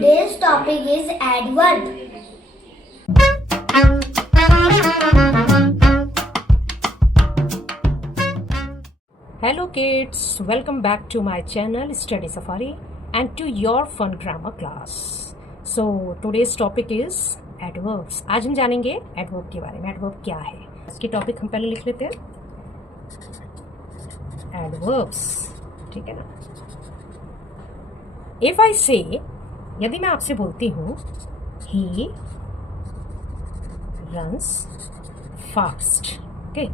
Today's topic is adverb. Hello kids, welcome back to my channel Study Safari and to your fun grammar class. So today's topic is adverbs. आज हम जानेंगे adverb के बारे में. adverb क्या है इसकी टॉपिक हम पहले लिख लेते हैं. adverbs, ठीक है ना. If I say, यदि मैं आपसे बोलती हूँ he runs fast, ओके,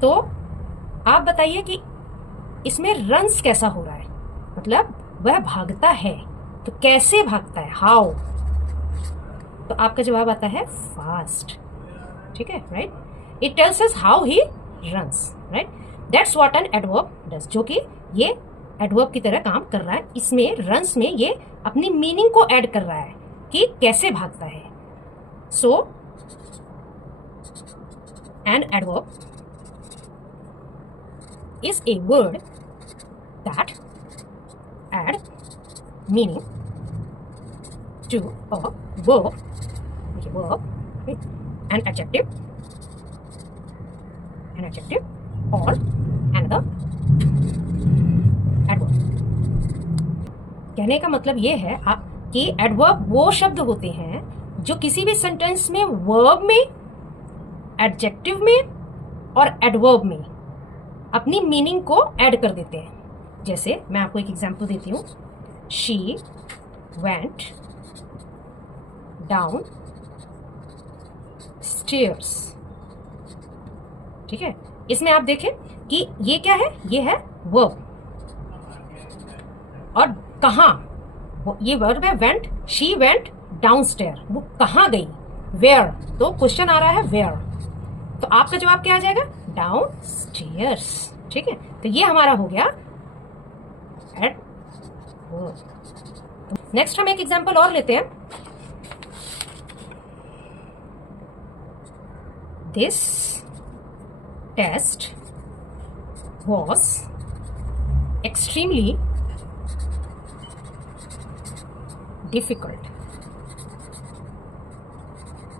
तो आप बताइए कि इसमें रन्स कैसा हो रहा है, मतलब वह भागता है, तो कैसे भागता है, हाउ. तो आपका जवाब आता है फास्ट, ठीक है, right. It tells us how he runs, right. That's what an adverb does, जो कि ये एडवर्ब की तरह काम कर रहा है. इसमें रन्स में ये अपनी मीनिंग को ऐड कर रहा है कि कैसे भागता है. So an adverb is a word that add meaning to a verb, okay, an adjective or another adverb. कहने का मतलब ये है कि एडवर्ब वो शब्द होते हैं जो किसी भी सेंटेंस में वर्ब में, एडजेक्टिव में और एडवर्ब में अपनी मीनिंग को ऐड कर देते हैं. जैसे मैं आपको एक एग्जांपल देती हूँ. शी वेंट डाउन स्टेयर्स, ठीक है. इसमें आप देखें कि ये क्या है, ये है वर्ब. और कहाँ, ये वर्ब है went. She went down stair, वो कहाँ गई, वेयर. तो क्वेश्चन आ रहा है वेयर, तो आपका जवाब क्या आ जाएगा, डाउन स्टेयर्स, ठीक है. तो ये हमारा हो गया एडवर्ब. नेक्स्ट हम एक एग्जांपल और लेते हैं. This test was extremely difficult.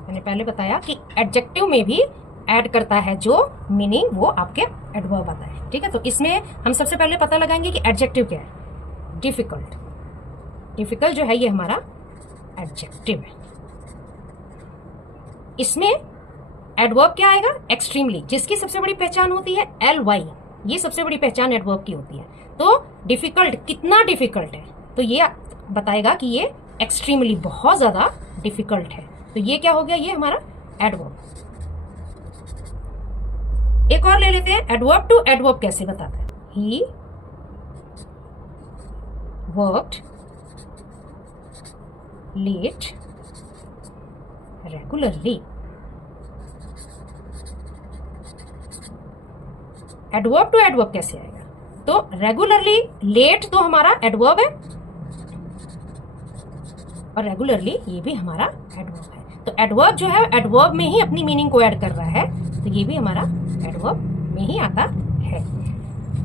मैंने पहले बताया कि एडजेक्टिव में भी ऐड करता है जो मीनिंग, वो आपके एडवर्ब आता है, ठीक है. तो इसमें हम सबसे पहले पता लगाएंगे कि एडजेक्टिव क्या है. डिफिकल्ट, डिफिकल्ट जो है ये हमारा एडजेक्टिव है. इसमें एडवर्ब क्या आएगा, एक्सट्रीमली, जिसकी सबसे बड़ी पहचान होती है LY. ये सबसे बड़ी पहचान एडवर्ब की होती है. तो डिफिकल्ट, कितना डिफिकल्ट है, तो ये बताएगा कि ये एक्सट्रीमली, बहुत ज्यादा डिफिकल्ट है. तो ये क्या हो गया, ये हमारा एडवर्ब. एक और ले लेते हैं. एडवर्ब टू एडवर्ब कैसे बताता है. He worked late regularly. Adverb to adverb कैसे आएगा, तो रेगुलरली, लेट तो हमारा एडवर्ब है और रेगुलरली ये भी हमारा एडवर्ब है. तो एडवर्ब जो है एडवर्ब में ही अपनी मीनिंग को ऐड कर रहा है, तो ये भी हमारा एडवर्ब में ही आता है.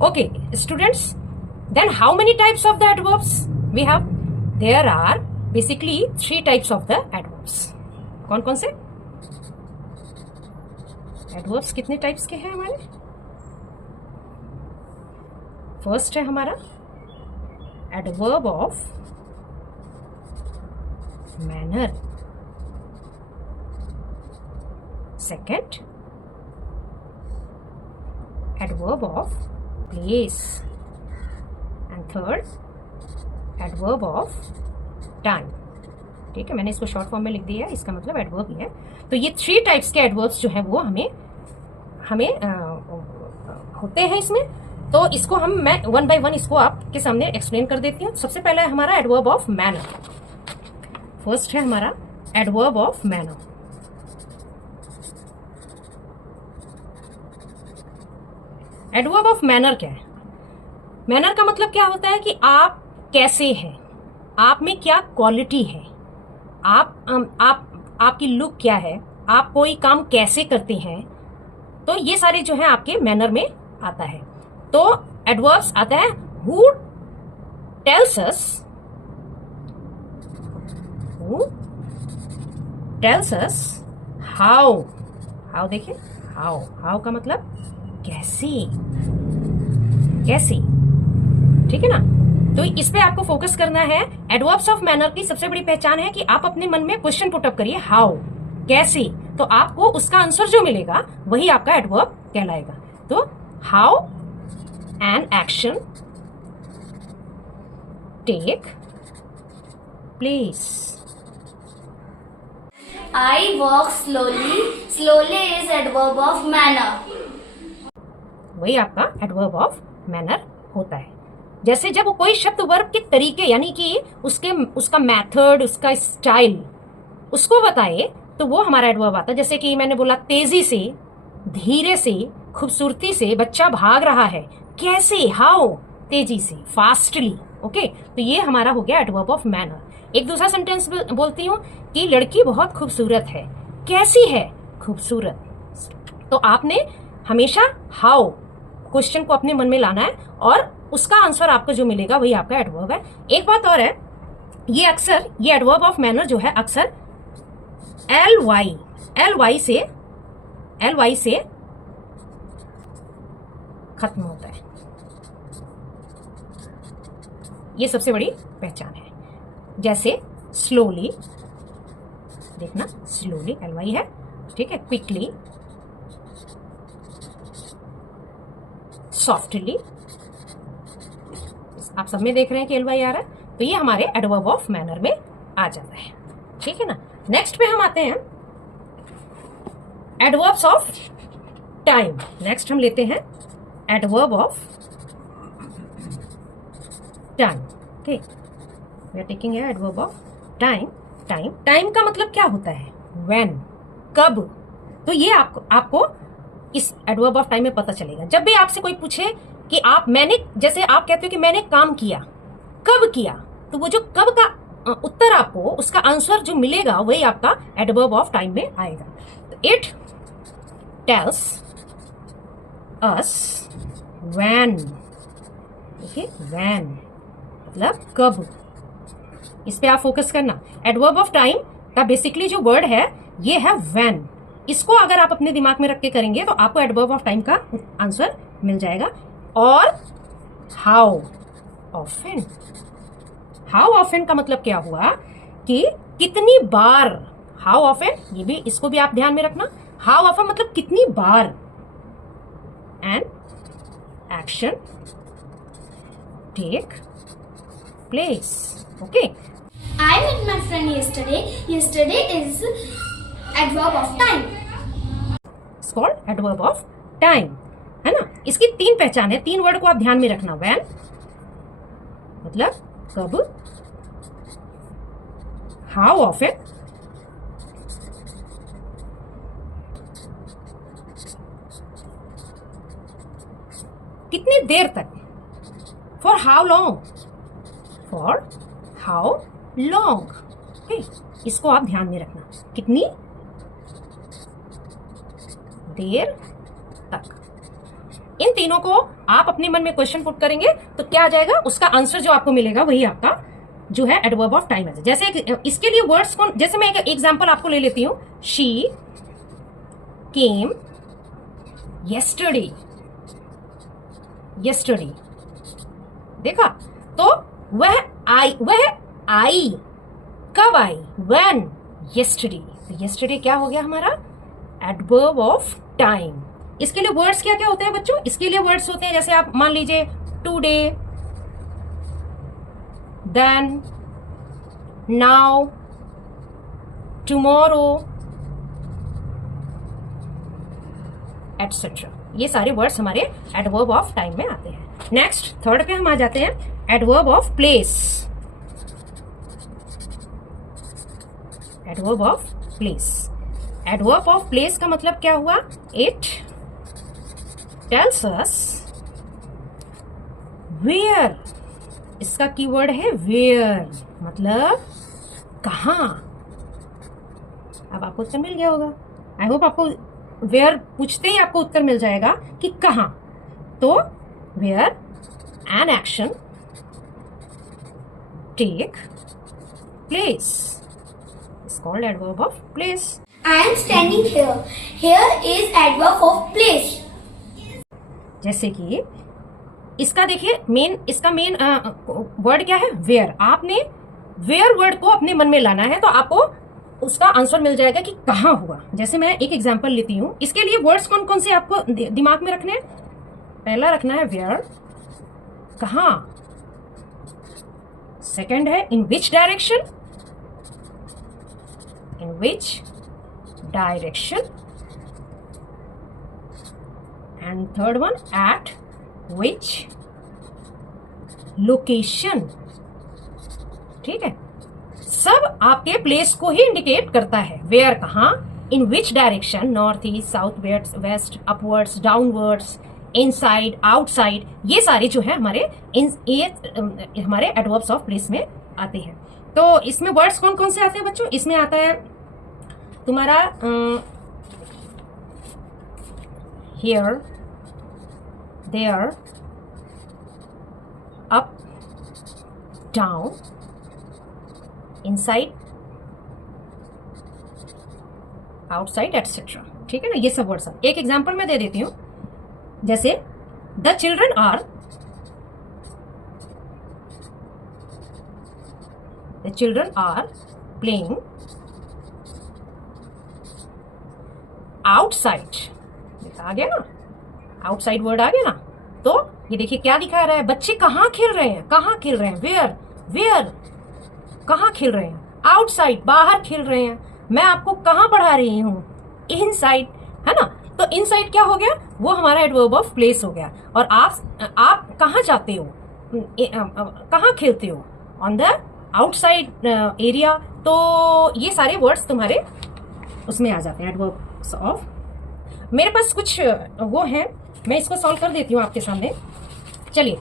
Okay students, then how many types of the adverbs we have. There are basically 3 types of the adverbs. कौन कौन से एडवर्ब्स, कितने टाइप्स के हैं हमारे. फर्स्ट है हमारा adverb of manner. Second adverb of place, and third adverb of time. ठीक है, मैंने इसको शॉर्ट फॉर्म में लिख दिया है, इसका मतलब एडवर्ब ही है. तो ये 3 टाइप्स के एडवर्ब्स जो है वो हमें होते हैं इसमें. तो इसको मैं 1 by 1 इसको आपके सामने एक्सप्लेन कर देती हूँ. सबसे पहला है हमारा एडवर्ब ऑफ मैनर. फर्स्ट है हमारा adverb of manner. Adverb of manner क्या है. मैनर का मतलब क्या होता है कि आप कैसे हैं, आप में क्या क्वालिटी है, आपकी लुक क्या है, आप कोई काम कैसे करते हैं. तो ये सारे जो है आपके मैनर में आता है. तो एडवर्ब्स आता है who tells us who tells us how. How देखिए, हाउ, हाउ का मतलब कैसे, कैसे, ठीक है ना। तो इस पे आपको फोकस करना है। एडवर्ब्स ऑफ मैनर की सबसे बड़ी पहचान है कि आप अपने मन में क्वेश्चन पुटअप करिए, हाउ, कैसे, तो आपको उसका आंसर जो मिलेगा वही आपका एडवर्ब कहलाएगा। तो how an action take place. I walk slowly. Slowly is adverb of manner. वही आपका एडवर्ब ऑफ मैनर होता है। जैसे जब कोई शब्द वर्ब के तरीके यानी कि उसका मेथड, उसका स्टाइल उसको बताए तो वो हमारा एडवर्ब आता है। जैसे कि मैंने बोला तेजी से, धीरे से, खूबसूरती से बच्चा भाग रहा है। कैसे, हाउ, तेजी से, फास्टली। ओके, तो ये हमारा हो गया एडवर्ब ऑफ मैनर। एक दूसरा सेंटेंस बोलती हूँ कि लड़की बहुत खूबसूरत है। कैसी है, खूबसूरत। तो आपने हमेशा हाउ क्वेश्चन को अपने मन में लाना है और उसका आंसर आपको जो मिलेगा वही आपका एडवर्ब है। एक बात और है, ये अक्सर ये एडवर्ब ऑफ मैनर जो है अक्सर एल वाई से खत्म होता है। ये सबसे बड़ी पहचान है। जैसे स्लोली, देखना स्लोली एल वाई है, ठीक है। क्विकली, सॉफ्टली, आप सब में देख रहे हैं कि एल वाई आ रहा है, तो ये हमारे एडवर्ब ऑफ मैनर में आ जाता है, ठीक है ना। नेक्स्ट पे हम आते हैं एडवर्ब्स ऑफ टाइम। नेक्स्ट हम लेते हैं adverb of time. Okay, we are taking adverb of time. Time का मतलब क्या होता है, व्हेन, कब। तो ये आपको इस एडवर्ब ऑफ टाइम में पता चलेगा। जब भी आपसे कोई पूछे कि जैसे आप कहते हो कि मैंने काम किया, कब किया, तो वो जो कब का उत्तर आपको उसका आंसर जो मिलेगा वही आपका एडवर्ब ऑफ टाइम में आएगा। तो इट टेल्स अस व्हेन, देखिए व्हेन मतलब कब, इस पे आप फोकस करना। एडवर्ब ऑफ टाइम का बेसिकली जो वर्ड है ये है व्हेन। इसको अगर आप अपने दिमाग में रख के करेंगे तो आपको एडवर्ब ऑफ टाइम का आंसर मिल जाएगा। और हाउ ऑफन, हाउ ऑफन का मतलब क्या हुआ कि कितनी बार। हाउ ऑफन, ये भी, इसको भी आप ध्यान में रखना। हाउ ऑफन मतलब कितनी बार। An action take place. Okay, I met my friend yesterday. Yesterday is adverb of time. It's called adverb of time, है ना। इसकी तीन पहचान है, तीन वर्ड को आप ध्यान में रखना। व्हेन मतलब कब, हाउ ऑफन, कितनी देर तक, for how long, for how long. Okay, इसको आप ध्यान में रखना, कितनी देर तक। इन तीनों को आप अपने मन में क्वेश्चन पुट करेंगे तो क्या आ जाएगा, उसका आंसर जो आपको मिलेगा वही आपका जो है एडवर्ब ऑफ टाइम है। जैसे इसके लिए वर्ड्स को, जैसे मैं एक एग्जांपल आपको ले लेती हूं, शी केम yesterday, देखा, तो वह आई कब आई, when, yesterday। तो yesterday क्या हो गया हमारा एडवर्ब ऑफ टाइम। इसके लिए वर्ड्स क्या क्या होते हैं बच्चों, इसके लिए वर्ड्स होते हैं जैसे आप मान लीजिए today, then, now, tomorrow, etcetera. ये सारे वर्ड्स हमारे एडवर्ब ऑफ टाइम में आते हैं। नेक्स्ट थर्ड पे हम आ जाते हैं adverb of place. Adverb of place, adverb of place का मतलब क्या हुआ, इट टेल्स अस वेयर। इसका कीवर्ड है वेयर, मतलब कहां। अब आपको उत्तर मिल गया होगा, आई होप आपको वेयर पूछते ही आपको उत्तर मिल जाएगा कि कहां। तो where an action take place, is called adverb of place. I am standing here. Here is adverb of place. जैसे कि इसका देखिए इसका मेन वर्ड क्या है? वेयर. आपने वेयर वर्ड को अपने मन में लाना है तो आपको उसका आंसर मिल जाएगा कि कहाँ हुआ. जैसे मैं एक एग्जांपल लेती हूँ. इसके लिए वर्ड्स कौन कौन से आपको दिमाग में रखने हैं? पहला रखना है वेयर, कहाँ. सेकंड है in which direction, in which direction. And third one at which location. ठीक है, सब आपके प्लेस को ही इंडिकेट करता है. वेयर कहाँ, in which direction, north east, south west, upwards, downwards, inside, outside, ये सारे जो है हमारे एडवर्ब्स ऑफ प्लेस में आते हैं. तो इसमें वर्ड्स कौन कौन से आते हैं बच्चों? इसमें आता है तुम्हारा here, there, up, down, inside, outside, etcetera. ठीक है ना, ये सब वर्ड्स. एक एग्जांपल मैं दे देती हूं. जैसे the children are playing outside. आ गया ना, आउटसाइड वर्ड आ गया ना. तो ये देखिए क्या दिखा रहा है, बच्चे कहाँ खेल रहे हैं. कहाँ खेल रहे हैं? वेयर. कहाँ खेल रहे हैं? आउटसाइड, बाहर खेल रहे हैं. मैं आपको कहाँ पढ़ा रही हूँ? इनसाइड, है ना. तो इनसाइड क्या हो गया? वो हमारा एडवर्ब ऑफ प्लेस हो गया. और आप कहाँ जाते हो, कहाँ खेलते हो? On the outside area. तो ये सारे वर्ड्स तुम्हारे उसमें आ जाते हैं, एडवर्ब्स ऑफ. मेरे पास कुछ वो है, मैं इसको सॉल्व कर देती हूँ आपके सामने. चलिए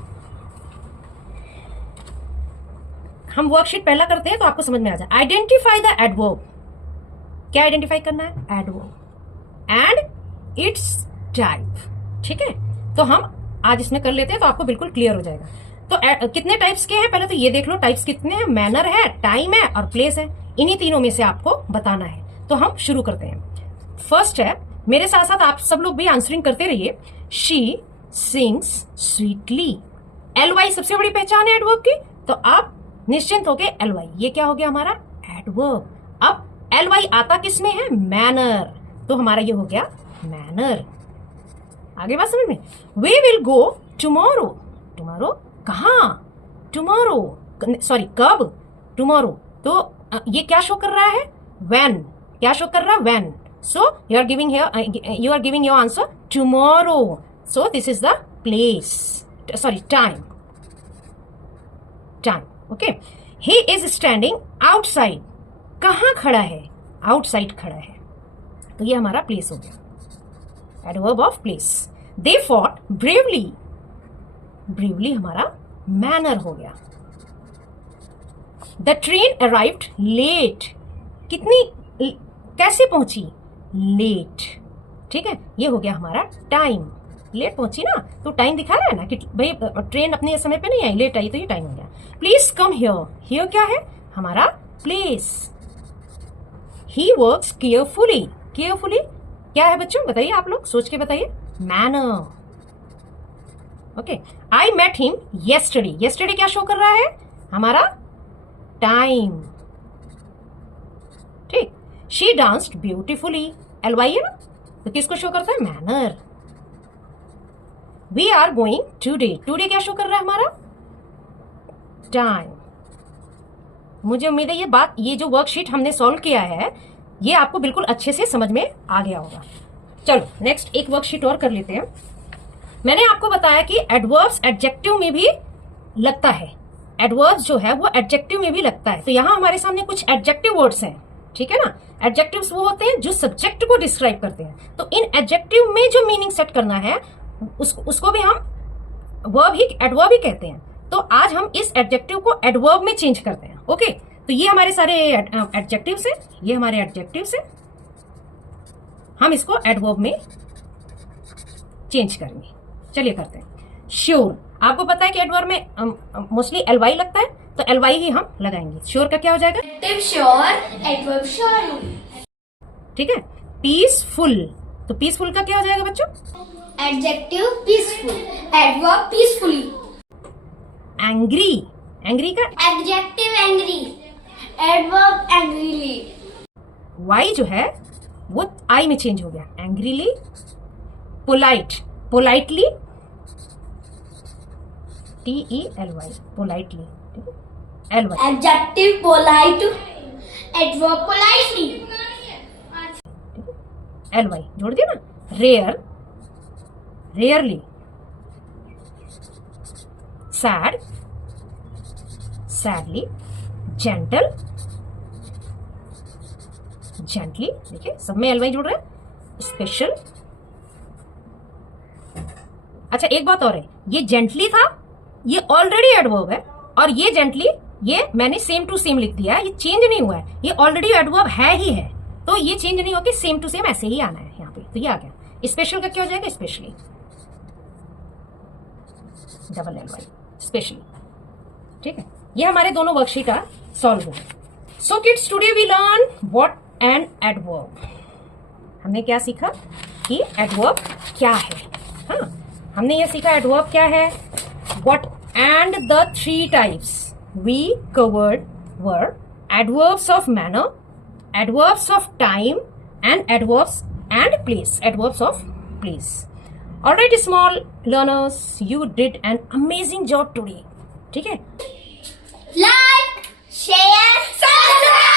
हम वर्कशीट पहला करते हैं तो आपको समझ में आ जाए. Identify the adverb. क्या आइडेंटिफाई करना है? Adverb and it's type. ठीक है, तो हम आज इसमें कर लेते हैं तो आपको बिल्कुल क्लियर हो जाएगा. तो कितने टाइप्स के हैं पहले तो ये देख लो. टाइप्स कितने हैं? मैनर है, टाइम है और प्लेस है. इन्हीं तीनों में से आपको बताना है. तो हम शुरू करते हैं. फर्स्ट है, मेरे साथ साथ आप सब लोग भी आंसरिंग करते रहिए. She sings sweetly. LY सबसे बड़ी पहचान है एडवर्ब की. तो आप निश्चिंत हो गए. LY ये क्या हो गया हमारा? एडवर्ब. अब LY आता किस में है? मैनर. तो हमारा ये हो गया मैनर. आगे बात समझ में. We will go tomorrow. Tomorrow कहाँ? टुमारो सॉरी कब? टुमारो. तो ये क्या शो कर रहा है? व्हेन. क्या शो कर रहा है? When. So you are giving your answer tomorrow. So this is the place, sorry time. Okay. He is standing outside. कहाँ खड़ा है? आउटसाइड खड़ा है. तो ये हमारा प्लेस हो गया, adverb of place. They fought bravely. Bravely हमारा मैनर हो गया. The train arrived late. कितनी कैसे पहुंची? लेट. ठीक है, ये हो गया हमारा टाइम. लेट पहुंची ना, तो टाइम दिखा रहा है ना कि भाई ट्रेन अपने समय पे नहीं आई, लेट आई, तो ये टाइम हो गया. Please come here. हियर क्या है? हमारा place. He works carefully. Carefully क्या है बच्चों? बताइए, आप लोग सोच के बताइए. Manner. Okay. I met him yesterday. Yesterday क्या शो कर रहा है? हमारा टाइम. ठीक. She danced beautifully. LY है ना, तो किसको शो करता है? Manner. We are going today. Today क्या शो कर रहा है? हमारा टाइम. मुझे उम्मीद है ये जो वर्कशीट हमने सॉल्व किया है ये आपको बिल्कुल अच्छे से समझ में आ गया होगा. चलो नेक्स्ट एक वर्कशीट और कर लेते हैं. मैंने आपको बताया कि एडवर्ब्स एडजेक्टिव में भी लगता है. एडवर्ब्स जो है वो एडजेक्टिव में भी लगता है. तो यहां हमारे सामने कुछ एडजेक्टिव वर्ड्स हैं. ठीक है ना. एडजेक्टिव्स वो होते हैं जो सब्जेक्ट को डिस्क्राइब करते हैं. तो इन एडजेक्टिव में जो मीनिंग सेट करना है उसको भी हम एडवर्ब ही कहते हैं. तो आज हम इस एडजेक्टिव को एडवर्ब में चेंज करते हैं. ओके. तो ये हमारे सारे एडजेक्टिव्स हैं. ये हमारे एडजेक्टिव्स हैं. हम इसको एडवर्ब में चेंज करेंगे. चलिए करते हैं. श्योर. आपको पता है कि एडवर्ब में मोस्टली LY लगता है. तो ly ही हम लगाएंगे। श्योर का क्या हो जाएगा? Adjective sure, adverb surely. ठीक है। पीसफुल, तो पीसफुल का क्या हो जाएगा बच्चों? Adjective peaceful, adverb peacefully. Angry, angry का Adjective angry, adverb angrily. y जो है वो I में चेंज हो गया, angrily. Polite, politely, TELY, politely, ly, Adjective polite, adverb politely. ly जोड़ दिया ना। Rare, rarely. Sad, sadly. Gentle, gently. देखिए सब में ly जुड़ रहा है। स्पेशल। अच्छा एक बात और है, ये जेंटली था, ये ऑलरेडी एडवर्ब है, और ये जेंटली, ये मैंने सेम टू सेम लिख दिया है, ये चेंज नहीं हुआ है, ये ऑलरेडी एडवर्ब है ही है, तो ये चेंज नहीं होकर सेम टू सेम ऐसे ही आना है यहाँ पे। तो ये आ गया। स्पेशल का क्या हो जाएगा? Specially, double ly, specially. ठीक है, ये हमारे दोनों वर्कशीट का सॉल्व हुआ। So kids, today we learn what an adverb. हमने क्या सीखा कि एडवर्ब क्या है। हाँ, हमने ये सीखा एडवर्ब क्या है। What and the 3 types we covered were adverbs of manner, adverbs of time and adverbs and place, adverbs of place. Alright small learners, you did an amazing job today. ठीक है? Like, share, subscribe.